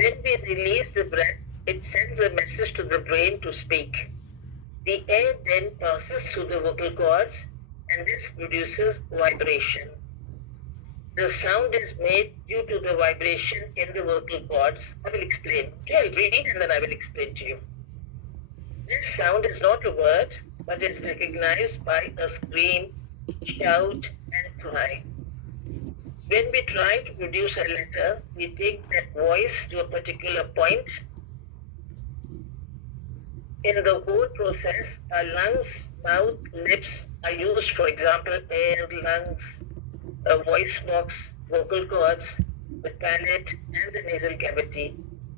When we release the breath, it sends a message to the brain to speak. The air then passes through the vocal cords and this produces vibration. The sound is made due to the vibration in the vocal cords. I will explain. Okay, I'll read and then I will explain to you. This sound is not a word, but is recognized by a scream, shout, and cry. When we try to produce a letter, we take that voice to a particular point. In the whole process, our lungs, mouth, lips are used, for example, air, lungs, voice box, vocal cords, the palate, and the nasal cavity.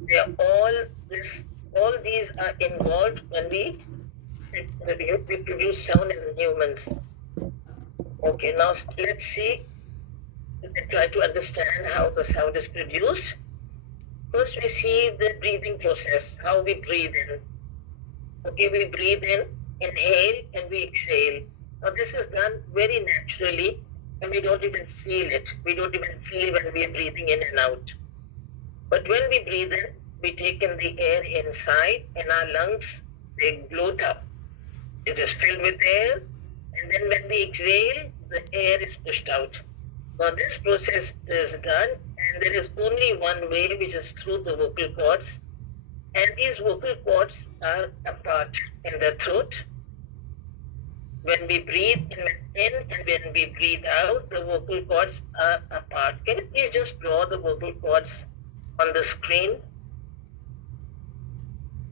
They are all these are involved when we produce sound in humans. Okay, now let's see, try to understand how the sound is produced. First, we see the breathing process, how we breathe in. Okay, we breathe in, inhale, and we exhale. Now, this is done very naturally, and we don't even feel it. We don't even feel when we are breathing in and out. But when we breathe in, we take in the air inside, and our lungs, they bloat up. It is filled with air, and then when we exhale, the air is pushed out. Now, this process is done, and there is only one way, which is through the vocal cords. And these vocal cords are apart in the throat. When we breathe in and when we breathe out, the vocal cords are apart. Can you please just draw the vocal cords on the screen?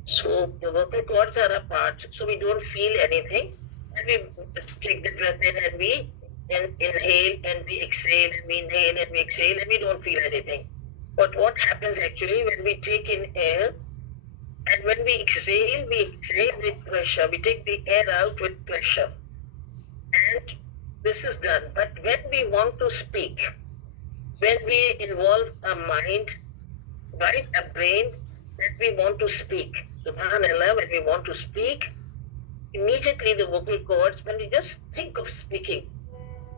So the vocal cords are apart, so we don't feel anything. And we take the breath in and we inhale and we exhale and we inhale and we exhale and we don't feel anything. But what happens actually when we take in air and when we exhale with pressure. We take the air out with pressure. And this is done. But when we want to speak, when we involve a mind, right, a brain, that we want to speak, subhanallah, when we want to speak, immediately the vocal cords, when we just think of speaking,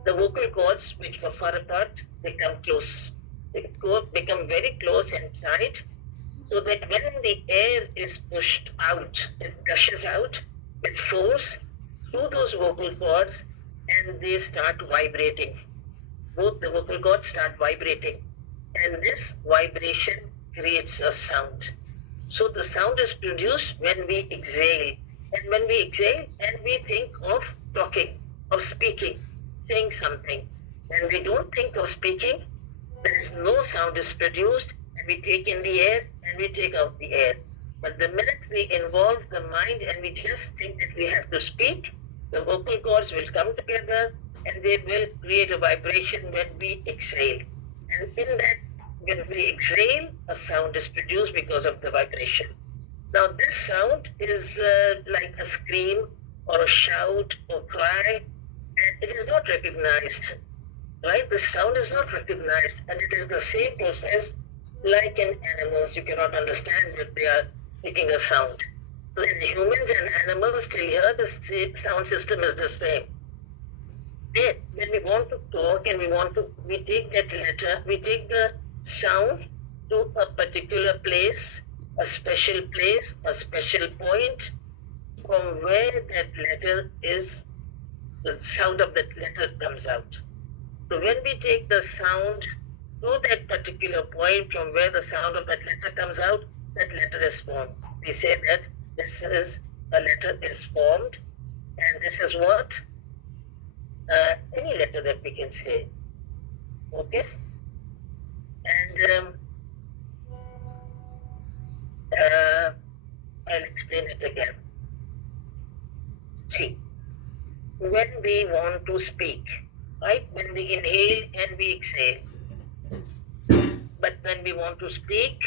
the vocal cords, which were far apart, they come close. They become very close and tight, so that when the air is pushed out, it gushes out with force through those vocal cords and they start vibrating. Both the vocal cords start vibrating, and this vibration creates a sound. So the sound is produced when we exhale. And when we exhale and we think of talking, of speaking, saying something. When we don't think of speaking, there is no sound is produced, and we take in the air and we take out the air. But the minute we involve the mind and we just think that we have to speak, the vocal cords will come together and they will create a vibration when we exhale. And in that, when we exhale, a sound is produced because of the vibration. Now, this sound is like a scream or a shout or cry, and it is not recognized. Right? The sound is not recognized, and it is the same process like in animals. You cannot understand that they are making a sound. So in humans and animals, till here, the sound system is the same. Yet, when we want to talk and we take that letter, we take the sound to a particular place, a special point, from where that letter is, the sound of that letter comes out. So when we take the sound to that particular point from where the sound of that letter comes out, that letter is formed. We say that this is a letter is formed, and this is what? Any letter that we can say. Okay? And I'll explain it again. See, when we want to speak, right? When we inhale and we exhale. But when we want to speak,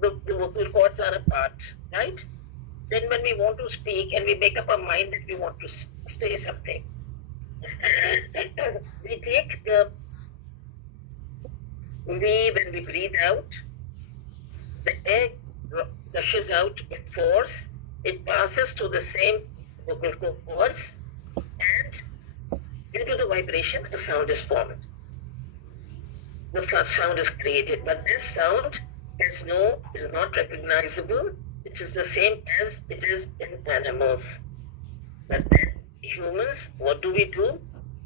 the vocal cords are apart, right? Then when we want to speak and we make up our mind that we want to say something, we take when we breathe out, the air gushes out with force, it passes to the same vocal cords, and due to the vibration, a sound is formed. The first sound is created, but this sound as no is not recognizable. It is the same as it is in animals. But then humans, what do we do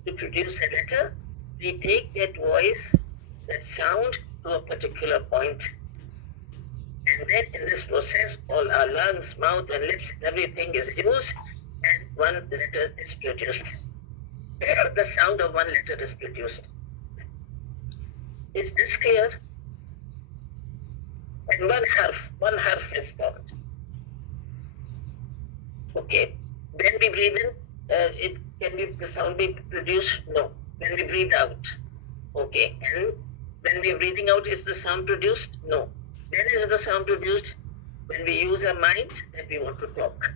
to produce a letter? We take that voice, that sound to a particular point. And then in this process, all our lungs, mouth and lips, everything is used and one letter is produced. The sound of one letter is produced. Is this clear? And one harf is formed. Okay. When we breathe in, the sound be produced? No. When we breathe out. Okay. And when we are breathing out, is the sound produced? No. When is the sound produced? When we use our mind and we want to talk.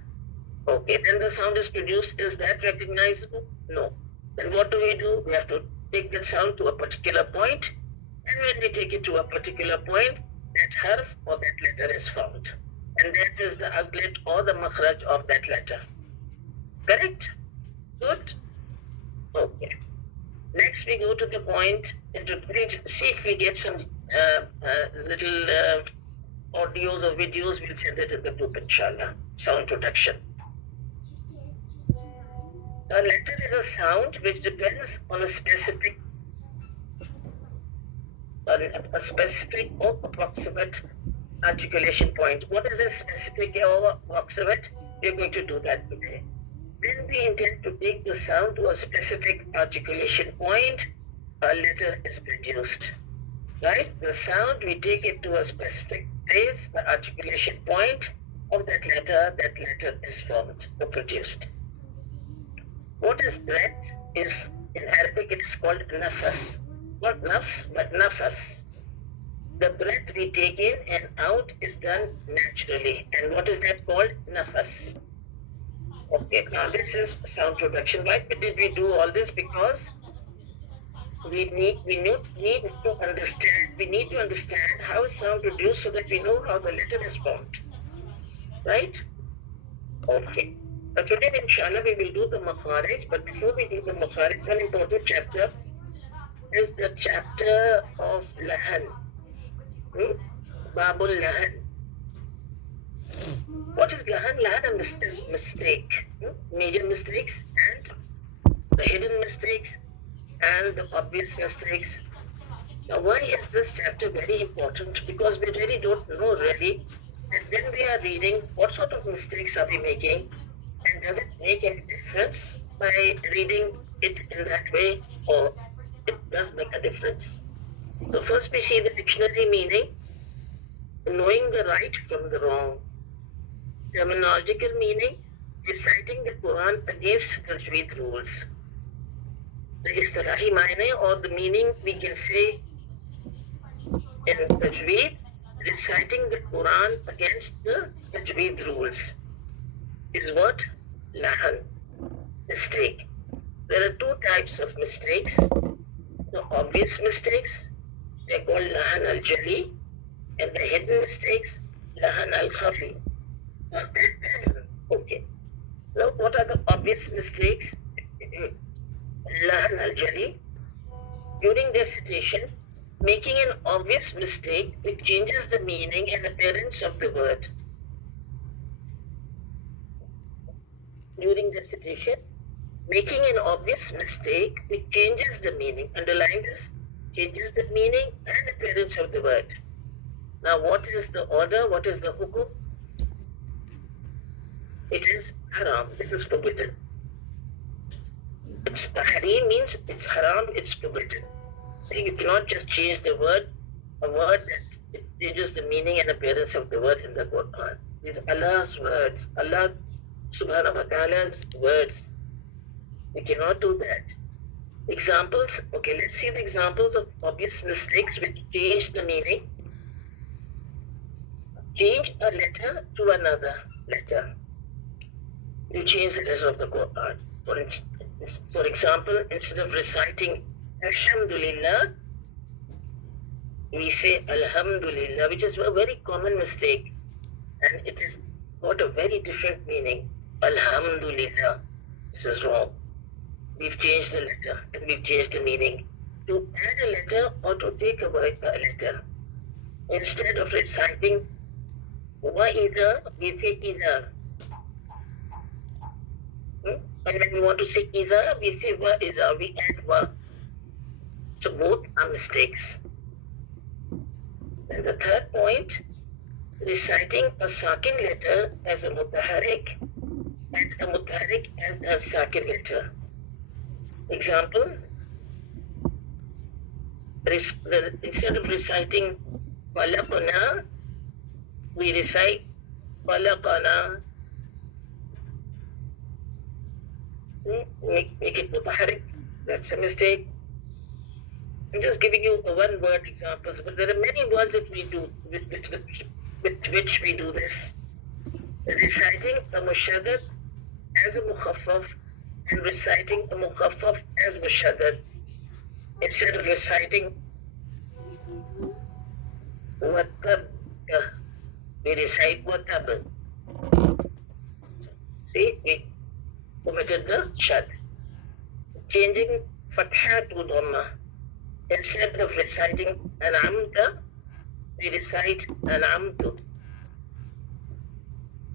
Okay. Then the sound is produced. Is that recognizable? No. Then what do? We have to take that sound to a particular point, and when we take it to a particular point, that harf or that letter is found. And that is the aglet or the makhraj of that letter. Correct? Good? Okay. Next we go to the point, and to see if we get some little audios or videos. We'll send it in the group, inshallah. Sound production. A letter is a sound which depends on a specific or approximate articulation point. What is a specific or approximate? We're going to do that today. When we intend to take the sound to a specific articulation point, a letter is produced. Right? The sound, we take it to a specific place, the articulation point of that letter is formed or produced. What is breath? Is in Arabic it is called nafas. Not nafs, but nafas. The breath we take in and out is done naturally. And what is that called? Nafas. Okay, now this is sound production. Why did we do all this? Because we need to understand how is sound produced so that we know how the letter is formed. Right? Okay. Today, inshallah, we will do the makharij, but before we do the makharij, one important chapter is the chapter of lahan. Babul lahan. What is lahan? Lahan is mistake. Major mistakes and the hidden mistakes and the obvious mistakes. Now, why is this chapter very important? Because we really don't know really that when we are reading, what sort of mistakes are we making? And does it make any difference by reading it in that way, or it does make a difference? So first we see the dictionary meaning, knowing the right from the wrong. Terminological meaning, reciting the Quran against Tajweed rules. The istilahi maine or the meaning we can say in Tajweed, reciting the Quran against the Tajweed rules is what? Lahan, mistake. There are two types of mistakes. The obvious mistakes, they're called lahan al-jali, and the hidden mistakes, lahan al-khafi. Okay. Now, what are the obvious mistakes? Lahan al-jali, during recitation, making an obvious mistake which changes the meaning and appearance of the word. During recitation, making an obvious mistake which changes the meaning, underline this, changes the meaning and appearance of the word. Now, what is the order? What is the hukum? It is haram. It is forbidden. It's haram means it's haram, it's forbidden. So you cannot just change the word, a word that it changes the meaning and appearance of the word in the Quran. These are Allah's words, Allah subhanahu wa ta'ala's words. We cannot do that. Examples, okay, let's see the examples of obvious mistakes which change the meaning. Change a letter to another letter. You change the letter of the Quran. For example, instead of reciting Alhamdulillah, we say Alhamdulillah, which is a very common mistake. And it has got a very different meaning. Alhamdulillah. This is wrong. We've changed the letter and we've changed the meaning. To add a letter or to take away a letter. Instead of reciting وَإِذَا, we say إِذَا. And when we want to say إِذَا, we say وَإِذَا, we add wa. So both are mistakes. And the third point, reciting a sakin letter as a mutaharik and a mutaharik as a sakin letter. Example, instead of reciting falaqna, we recite falaqana. Make it mutaharik. That's a mistake. I'm just giving you one word examples, but there are many words that we do with which we do this. Reciting a mushaddad as a mukhaffaf and reciting a mukhaffaf as mushaddad. Instead of reciting watab, we recite watab. See, we omitted the shad. Changing fatha to dhamma. Instead of reciting an'amta, we recite an'amtu.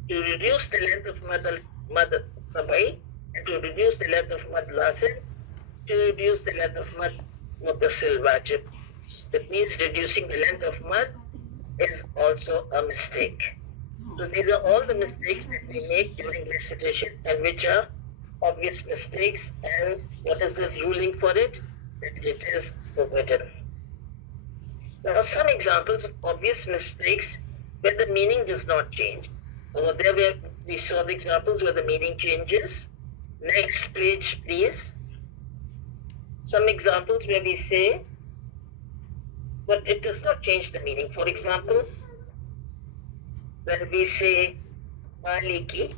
To reduce the length of mad tabai, and to reduce the length of mad lasin, to reduce the length of mad muttasil wajib. That means reducing the length of mad is also a mistake. So these are all the mistakes that we make during recitation, and which are obvious mistakes. And what is the ruling for it? That it is forbidden. Now, some examples of obvious mistakes where the meaning does not change. Over there, where we saw the examples where the meaning changes. Next page, please. Some examples where we say, but it does not change the meaning. For example, when we say Maliki,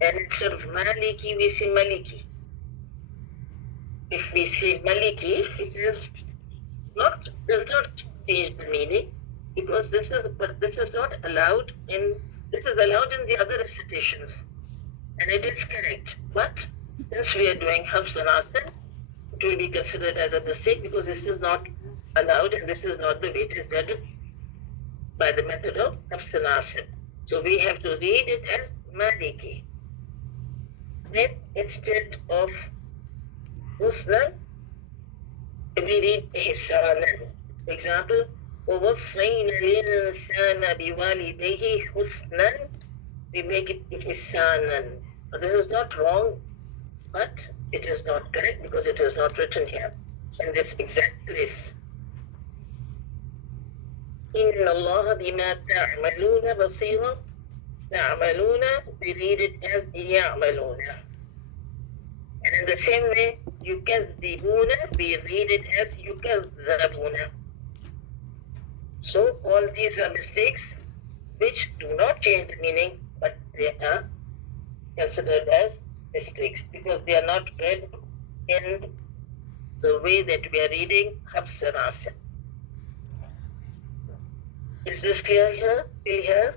and instead of Maliki, we say Maliki. If we say Maliki, it does not change the meaning, because this is not allowed in. This is allowed in the other recitations, and it is correct. But since we are doing Hafs and Asim, it will be considered as a mistake, because this is not allowed, and this is not the way it is done by the method of Hafs and Asim. So we have to read it as Maliki. Then instead of Husnan, we read Ihsanan. For example, وَوَصَّيْنَا الْإِنسَانَ بِوَالِدَيْهِ حُسْنًا, we make it Ihsanan. This is not wrong, but it is not correct because it is not written here in this exact place. إِنَّ اللَّهَ بِمَا تَعْمَلُونَ بَصِيرًا. Na'maluna, we read it as ya'maluna. And in the same way, yukazzibuna, we read it as yukazzabuna. So all these are mistakes which do not change the meaning, but they are considered as mistakes because they are not read in the way that we are reading Hafs and Asim. Is this clear here? Still here?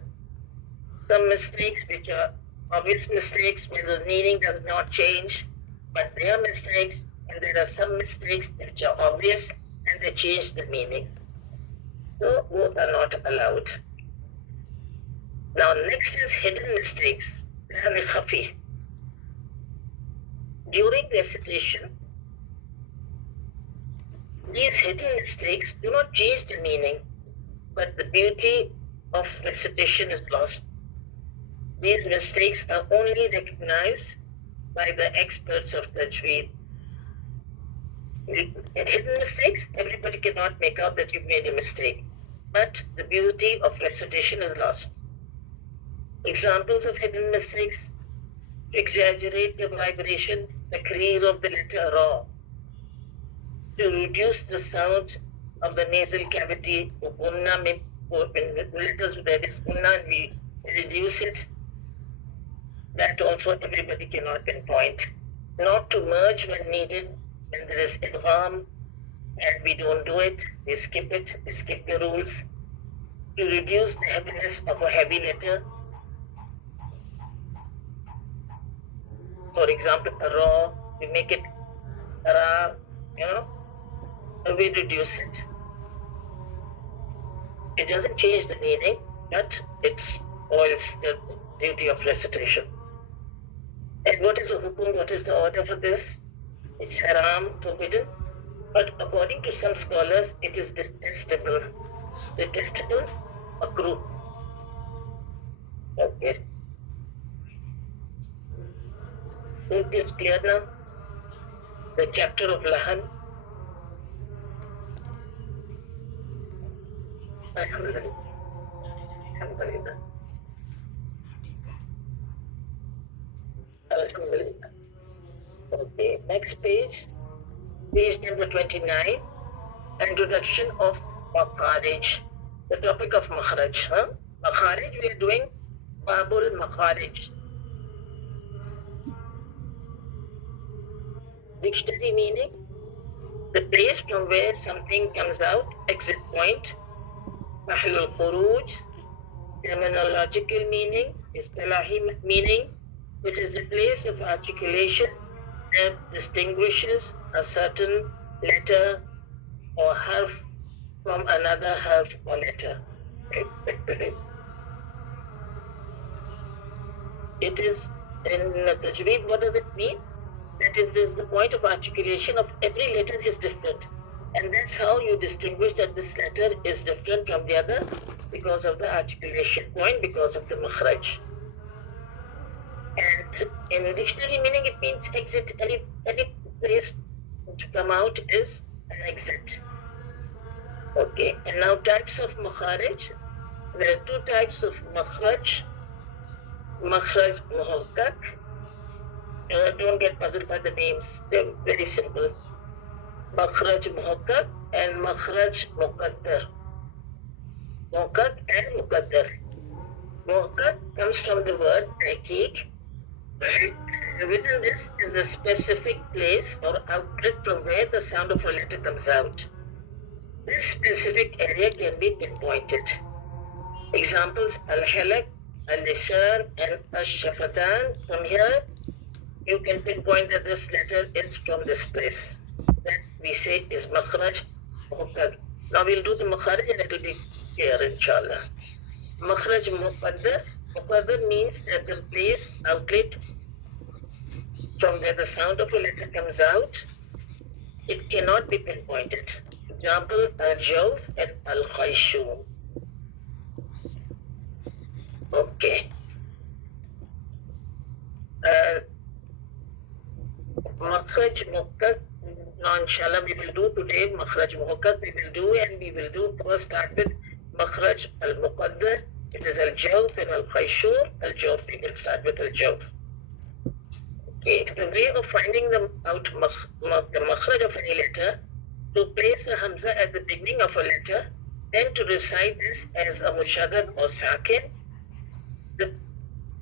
Some mistakes which are obvious mistakes where the meaning does not change, but they are mistakes, and there are some mistakes which are obvious and they change the meaning. So both are not allowed. Now next is hidden mistakes. During recitation, these hidden mistakes do not change the meaning, but the beauty of recitation is lost. These mistakes are only recognized by the experts of Tajweed. In hidden mistakes, everybody cannot make out that you've made a mistake, but the beauty of recitation is lost. Examples of hidden mistakes: to exaggerate the vibration, the clear of the letter Ra, to reduce the sound of the nasal cavity, when letters there is unna, we reduce it. That also everybody cannot pinpoint. Not to merge when needed, when there is idgham, and we don't do it, we skip the rules. To reduce the heaviness of a heavy letter. For example, Ra, we make it Ra, we reduce it. It doesn't change the meaning, but it spoils the beauty of recitation. And what is the hukum? What is the order for this? It's haram, forbidden, but according to some scholars, it is detestable. Detestable, makruh. Okay. Is this clear now? The chapter of Lahan. Alhamdulillah. Alhamdulillah. Alhamdulillah. Okay, next page. Page number 29. Introduction of Makharij. The topic of Makharij. Makharij, we are doing Babul Makharij. Dictionary meaning, the place from where something comes out, exit point. Mahlul Khuruj. Terminological meaning, istilahi meaning, which is the place of articulation that distinguishes a certain letter or harf from another harf or letter. It is in Tajweed, what does it mean? That is the point of articulation of every letter is different. And that's how you distinguish that this letter is different from the other because of the articulation point, because of the makhraj. And in dictionary meaning, it means exit. Any place to come out is an exit. Okay, and now types of makharij. There are two types of makhraj. Makhraj muhakkak. Don't get puzzled by the names. They're very simple. Makhraj muhakkak and makhraj muqaddar. Muhakkak and muqaddar. Muhakkak comes from the word tahqiq. Within this is a specific place or outlet from where the sound of a letter comes out. This specific area can be pinpointed. Examples: al-halak, al-lisan, and al-shafatan. From here, you can pinpoint that this letter is from this place. That we say is makhraj muhakkak. Now we'll do the makharij and it will be clear, inshallah. Makhraj muqaddar. Muqaddar means that the place, outlet from where the sound of a letter comes out, it cannot be pinpointed. Example: al-jawf and al-khayshum. Okay. Makhraj muhakkak. Now, inshallah, we will do today makhraj muhakkak. We will do, and we will do first start with makhraj al-muqaddar. It is al-jawf and al-khayshum. Al-jawf, we will start with al-jawf. Okay, the way of finding them out the makhraj of any letter, to place a hamza at the beginning of a letter, then to recite this as a mushaddad or sakin.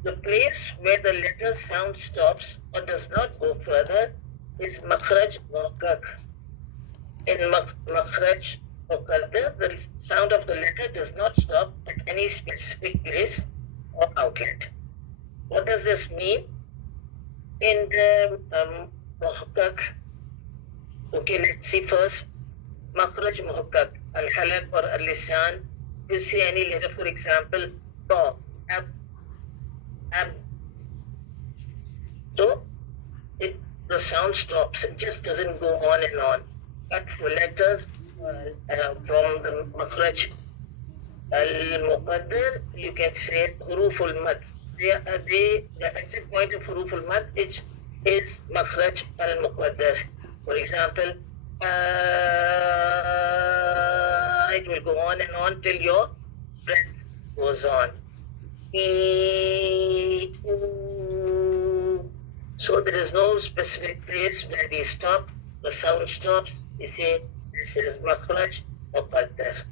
The place where the letter sound stops or does not go further is makhraj muhakkak. In makhraj muqaddar, the sound of the letter does not stop at any specific place or outlet. What does this mean? In the muhakkak, okay, let's see first. Makhraj muhakkak, al-halak or al-lisan. You see any letter, for example, ba, ab. So the sound stops, it just doesn't go on and on. But for letters from the makhraj al-muqaddar, you can say huruful mad. The exit point of huruful mad is makhraj al-muqaddar. For example, it will go on and on till your breath goes on. So there is no specific place where we stop, the sound stops. We say this is makhraj muqaddar.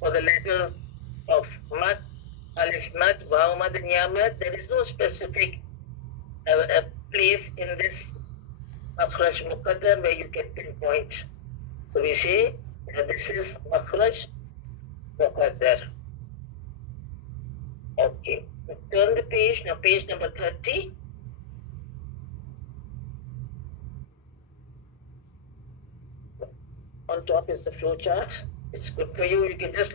For the letter of mad, alif mad, waw mad, and ya mad, there is no specific place in this makhraj muqaddar where you can pinpoint. So we say that this is makhraj muqaddar. Okay, turn the page, now page number 30. On top is the flow chart. It's good for you. You can just look